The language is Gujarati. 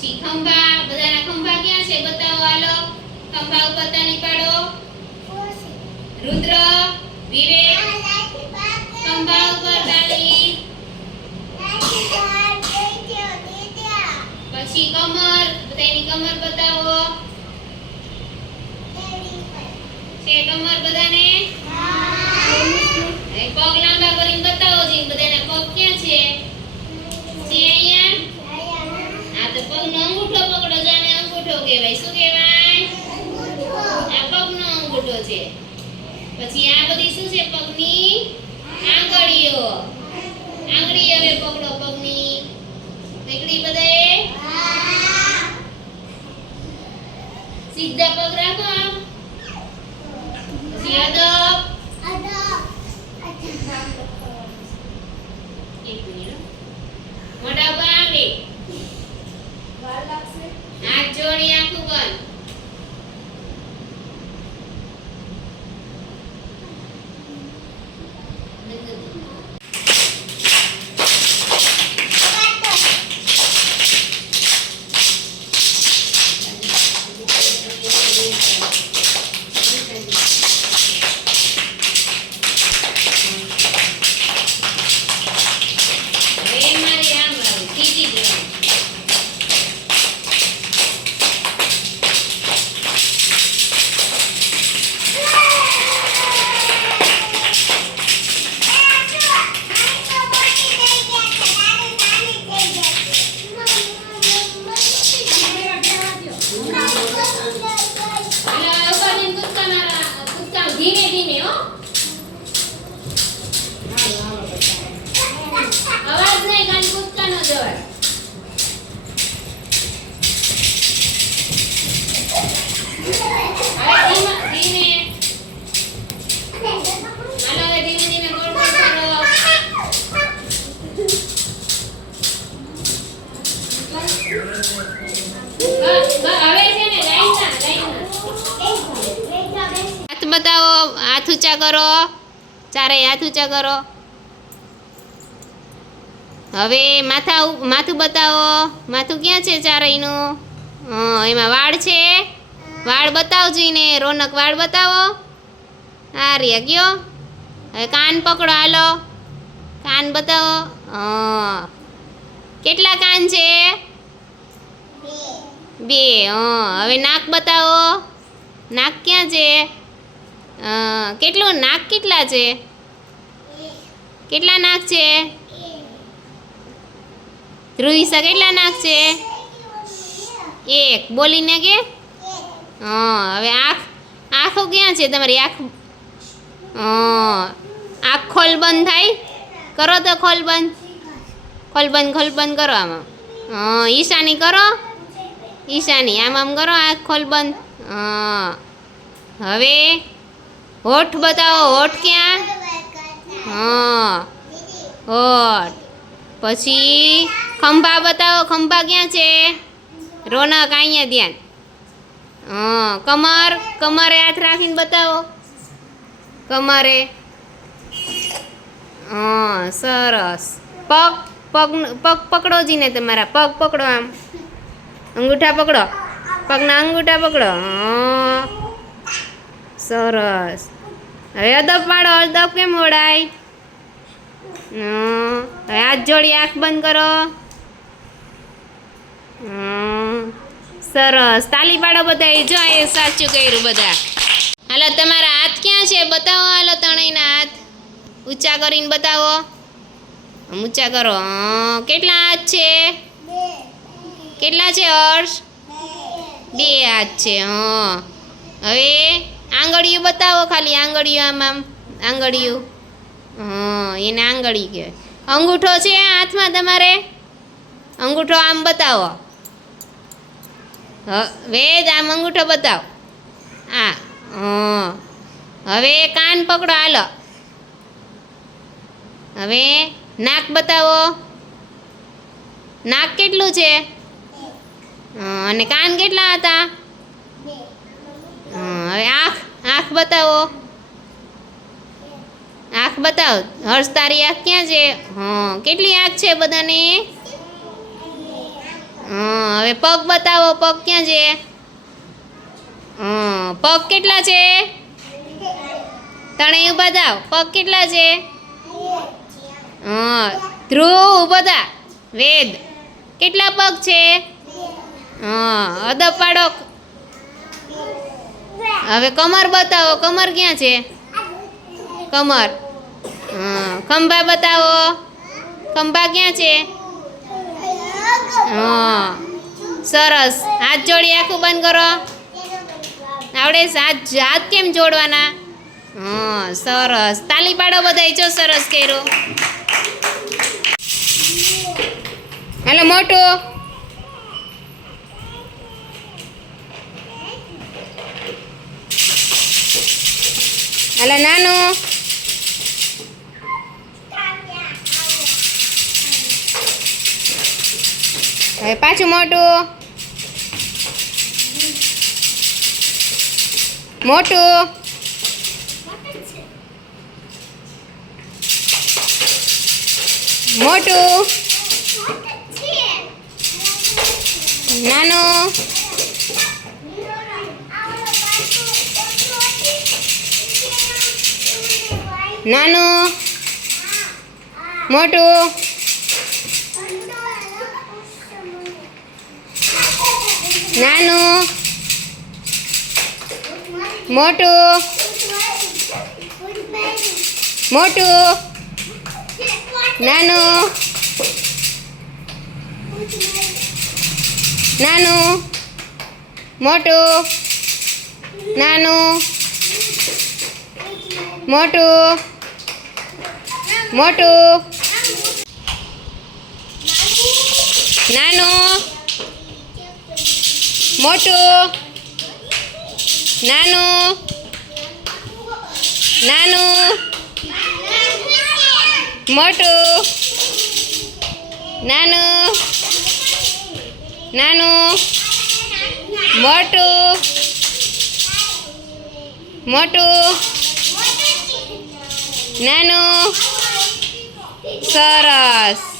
પછી ખંભા, બધાના ખંભા ક્યાં છે બતાવો હાલો. ખંભા ઉપર તાની પાડો રુદ્ર, વિવેક, ખંભા ઉપર તાળી પછી કમર, બધાની કમર બતાવો. છે કમર બધાને એ પગ લાંબા કરીને બતાવો જી બધાના પગ ક્યાં છે છે અહીંયા આ તો પગનો અંગૂઠો પકડો જાને અંગૂઠો કહેવાય શું કહેવાય આ પગનો અંગૂઠો છે. પછી આ બધી શું છે? પગની આંગળીઓ. આંગળી હાથ બતાવો, હાથ ઊંચા કરો. ચારે હાથ ઊંચા કરો. હવે માથા માથું બતાવો. માથું ક્યાં છે ચારેયનું? એમાં વાળ છે. વાળ બતાવજીને રોનક, વાળ બતાવો. આ રહ્યા ગયો. હવે કાન પકડો, હાલો. કાન બતાવો. કેટલા કાન છે? બે હવે નાક બતાવો. નાક ક્યાં છે? કેટલું નાક કેટલા છે? કેટલા નાક છે? ધ્રુવિસા કેટલા નાક છે? એક. બોલીને કે? હા, હવે આંખ, આંખો ક્યાં છે તમારી આંખ? હા. આંખ ખોલ બંધ થાય? કરો તો ખોલ બંધ. ખોલ બંધ ખોલ બંધ કરો આમાં. હા, ઈશાની કરો. ઈશાની, આમ આમ કરો, આંખ ખોલ બંધ. હવે, હોઠ બતાવો, હોઠ ક્યાં? હા. હોઠ. પછી, ખંભા બતાવો, ખંભા ક્યાં છે? રોનક, અહીંયા ધ્યાન. હા, કમર, કમરે હાથ રાખીને બતાવો. કમરે. હા, સરસ. પગ પગ પગ પકડો જીને તમારા, પગ પકડો આમ. અંગૂઠા પકડો. પગના અંગૂઠા પકડો. સરસ. હવે અદબ પાડો. અદબ કેમ ઓળાય? હવે હાથ જોડી આંખ બંધ કરો. સરસ. તાલી પાડો બધા. જો એ સાચું કર્યું બધા. હાલો, તમારા હાથ ક્યાં છે? બતાવો હાલો ત્રણેયના હાથ. ઊંચા કરીને બતાવો. ઊંચા કરો. કેટલા હાથ છે? કેટલા છે હર્ષ? બે હાથ છે, હં. હવે આંગળીઓ બતાવો ખાલી, આંગળીઓ આમ આમ, આંગળીઓ. હં, એને આંગળી કહેવાય. અંગૂઠો છે હાથમાં તમારે? અંગૂઠો આમ બતાવો. વેદ, આમ અંગૂઠો બતાવો. આ, હં. હવે કાન પકડો, હાલો. હવે નાક બતાવો. નાક કેટલું છે? અને કાન કેટલા હતા? હં, હવે આંખ આંખ બતાવો. આંખ બતાવો. હર્ષ તારી આંખ ક્યાં છે? હા કેટલી આંખ છે બધાને? હા હવે પગ બતાવો. પગ ક્યાં છે? હા પગ કેટલા છે? તણે ઊભા થાવ. પગ કેટલા છે? હા ધ્રુવ ઊભો થા. વેદ. કેટલા પગ છે? હા, અદબ પાડો. હવે કમર બતાવો, કમર ક્યાં છે? કમર. હા, ખંભા બતાવો. ખંભા ક્યાં છે? હા, સરસ. હાથ જોડી આખું બંધ કરો. આવડે હાથ હાથ કેમ જોડવાના? હા, સરસ. તાલી પાડો બધાય, જો સરસ કર્યું. હાલો, મોટું. હાલો નાનું હવે પાછું મોટું મોટું મોટું નાનું નાનું. મોટું. નાનું. મોટું. મોટું. નાનું. નાનું. મોટું. નાનું. મોટું. મોટું. નાનું. મોટું. નાનું. નાનું. મોટું. નાનું. નાનું. મોટું. મોટું. નાનું. સરસ